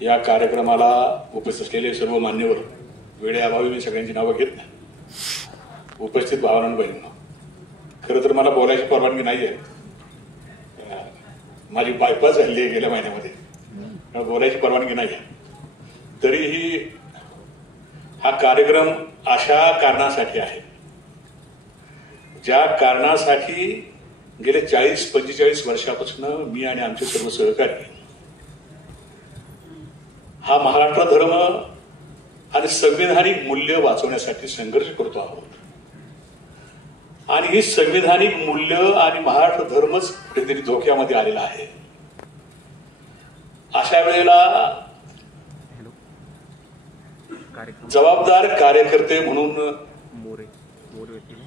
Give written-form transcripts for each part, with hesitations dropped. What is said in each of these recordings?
या कार्यक्रमाला उपस्थित असलेले सर्व मान्यवर, वेळेअभावी मी सगळ्यांची नावं घेत नाही. उपस्थित भावांनो बहिणींनो, खरं तर मला बोलायची परवानगी नाही आहे. माझी बायपास झाली आहे गेल्या महिन्यामध्ये, बोलायची परवानगी नाही आहे. तरीही हा कार्यक्रम अशा कारणासाठी आहे ज्या कारणासाठी गेले 40-45 वर्षापासून मी आणि आमचे सर्व सहकारी हा महाराष्ट्र धर्म आणि संविधानिक मूल्य वाचवण्यासाठी संघर्ष करतो आहोत. आणि ही संविधानिक मूल्य आणि महाराष्ट्र धर्मच कुठेतरी धोक्यामध्ये आलेला आहे. अशा वेळेला जबाबदार कार्यकर्ते म्हणून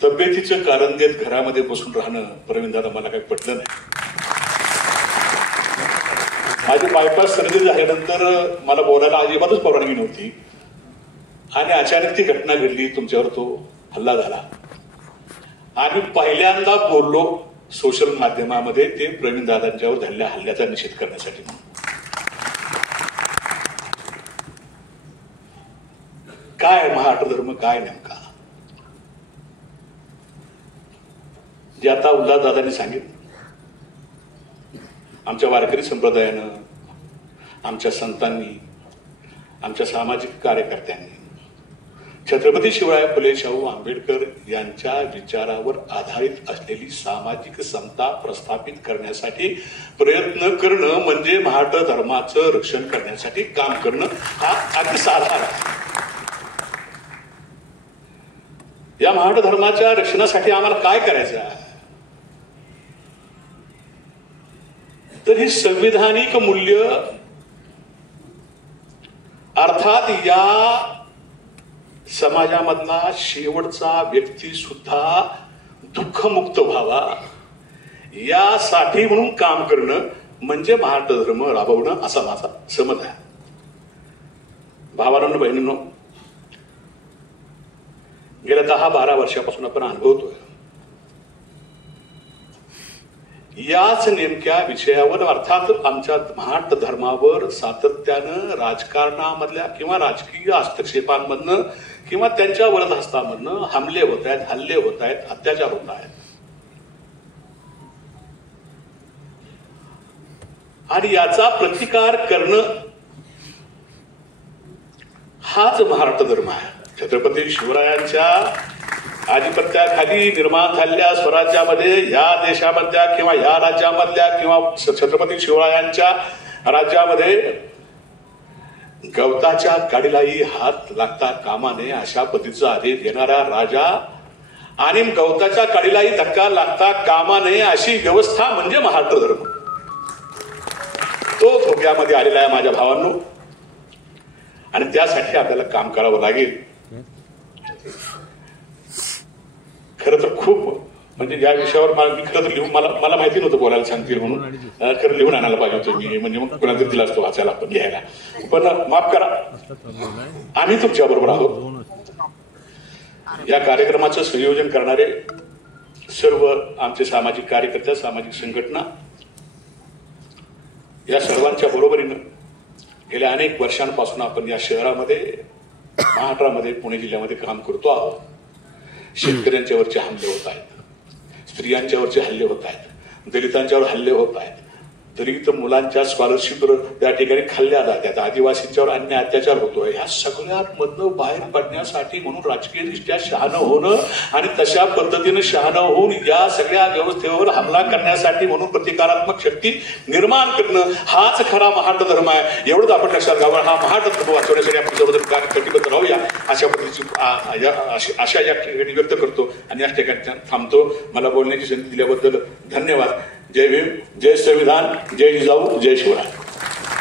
तब्येतीचं कारण देत घरामध्ये बसून राहणं प्रवीणदादा मला काही पटलं नाही. माझी बायपास सर्जरी झाल्यानंतर मला बोलायला अजिबातच परवानगी नव्हती आणि अचानक ती घटना घडली, तुमच्यावर तो हल्ला झाला. आणि पहिल्यांदा बोललो सोशल माध्यमामध्ये ते प्रवीणदादांच्यावर झालेल्या हल्ल्याचा निषेध करण्यासाठी. काय महाराष्ट्र धर्म काय नेमका, जे आता उल्हासदादांनी सांगितलं. आमच्या वारकरी संप्रदायानं, आमच्या संतांनी, आमच्या सामाजिक कार्यकर्त्यांनी छत्रपती शिवराय फुले शाहू आंबेडकर यांच्या विचारावर आधारित असलेली सामाजिक समता प्रस्थापित करण्यासाठी प्रयत्न करणं म्हणजे महाराष्ट्र धर्माचं रक्षण करण्यासाठी काम करणं हा अगदी साधा आहे. या महाराष्ट्र धर्माच्या रक्षणासाठी आम्हाला काय करायचं आहे, तर ही संविधानिक मूल्य अर्थात या समाजामधला शेवटचा व्यक्ती सुद्धा दुःखमुक्त व्हावा यासाठी म्हणून काम करणं म्हणजे महाराष्ट्र धर्म राबवणं असा माझा समज आहे. भावांनो बहिणींनो, गेल्या 10-12 वर्षापासून आपण अनुभवतोय याच नेमक्या विषयावर, अर्थात आमच्या महाराष्ट्र धर्मावर सातत्यानं राजकारणामधल्या किंवा राजकीय हस्तक्षेपांमधनं किंवा त्यांच्या वरदहस्तामधनं हमले होत आहेत, हल्ले होत आहेत, अत्याचार होत आहेत. आणि याचा प्रतिकार करणं हाच महाराष्ट्र धर्म आहे. छत्रपती शिवरायांच्या आधिपत्याखाली निर्माण झालेल्या स्वराज्यामध्ये या देशामधल्या किंवा या राज्यामधल्या किंवा छत्रपती शिवरायांच्या राज्यामध्ये गवताच्या काडीलाही हात लागता कामा नये अशा पद्धतीचा आदेश देणारा राजा आणि गवताच्या काडीलाही धक्का लागता कामा नये अशी व्यवस्था म्हणजे महाराष्ट्र धर्म. तो धोक्यामध्ये आलेला आहे माझ्या भावांनो, आणि त्यासाठी आपल्याला काम करावं लागेल. खरं तर खूप म्हणजे या विषयावर मी खरं तर लिहून मला माहिती नव्हतं बोलायला सांगतील म्हणून, खरं लिहून आणायला पाहिजे होतं मी, म्हणजे मग कोणाला दिला असतो वाचायला पण घ्यायला. पण माफ करा, आम्ही तुमच्या बरोबर आहोत. या कार्यक्रमाचं संयोजन करणारे सर्व आमचे सामाजिक कार्यकर्ते, सामाजिक संघटना, या सर्वांच्या बरोबरीनं गेल्या अनेक वर्षांपासून आपण या शहरामध्ये, महाराष्ट्रामध्ये, पुणे जिल्ह्यामध्ये काम करतो आहोत. शेतकऱ्यांच्यावरचे हल्ले होत आहेत, स्त्रियांच्यावरचे हल्ले होत आहेत, दलितांच्यावर हल्ले होत आहेत, दलित मुलांच्या स्कॉलरशिपवर त्या ठिकाणी खाल्ल्या जातात, आदिवासींच्यावर अन्य अत्याचार होतोय. ह्या सगळ्यांमधनं बाहेर पडण्यासाठी म्हणून राजकीयदृष्ट्या शहाणं होणं आणि तशा पद्धतीनं शहाणं होऊन या सगळ्या व्यवस्थेवर हमला करण्यासाठी म्हणून प्रतिकारात्मक शक्ती निर्माण करणं हाच खरा महाराष्ट्र धर्म आहे. एवढंच आपण लक्षात घ्यावं. हा महाराष्ट्र धर्म वाचवण्यासाठी आपण सर्वजण कटिबद्ध राहूया अशा पद्धतीची आशा या ठिकाणी व्यक्त करतो आणि या ठिकाणी थांबतो. मला बोलण्याची संधी दिल्याबद्दल धन्यवाद. जय भीम, जय संविधान, जय जिजाऊ, जय शिवराय.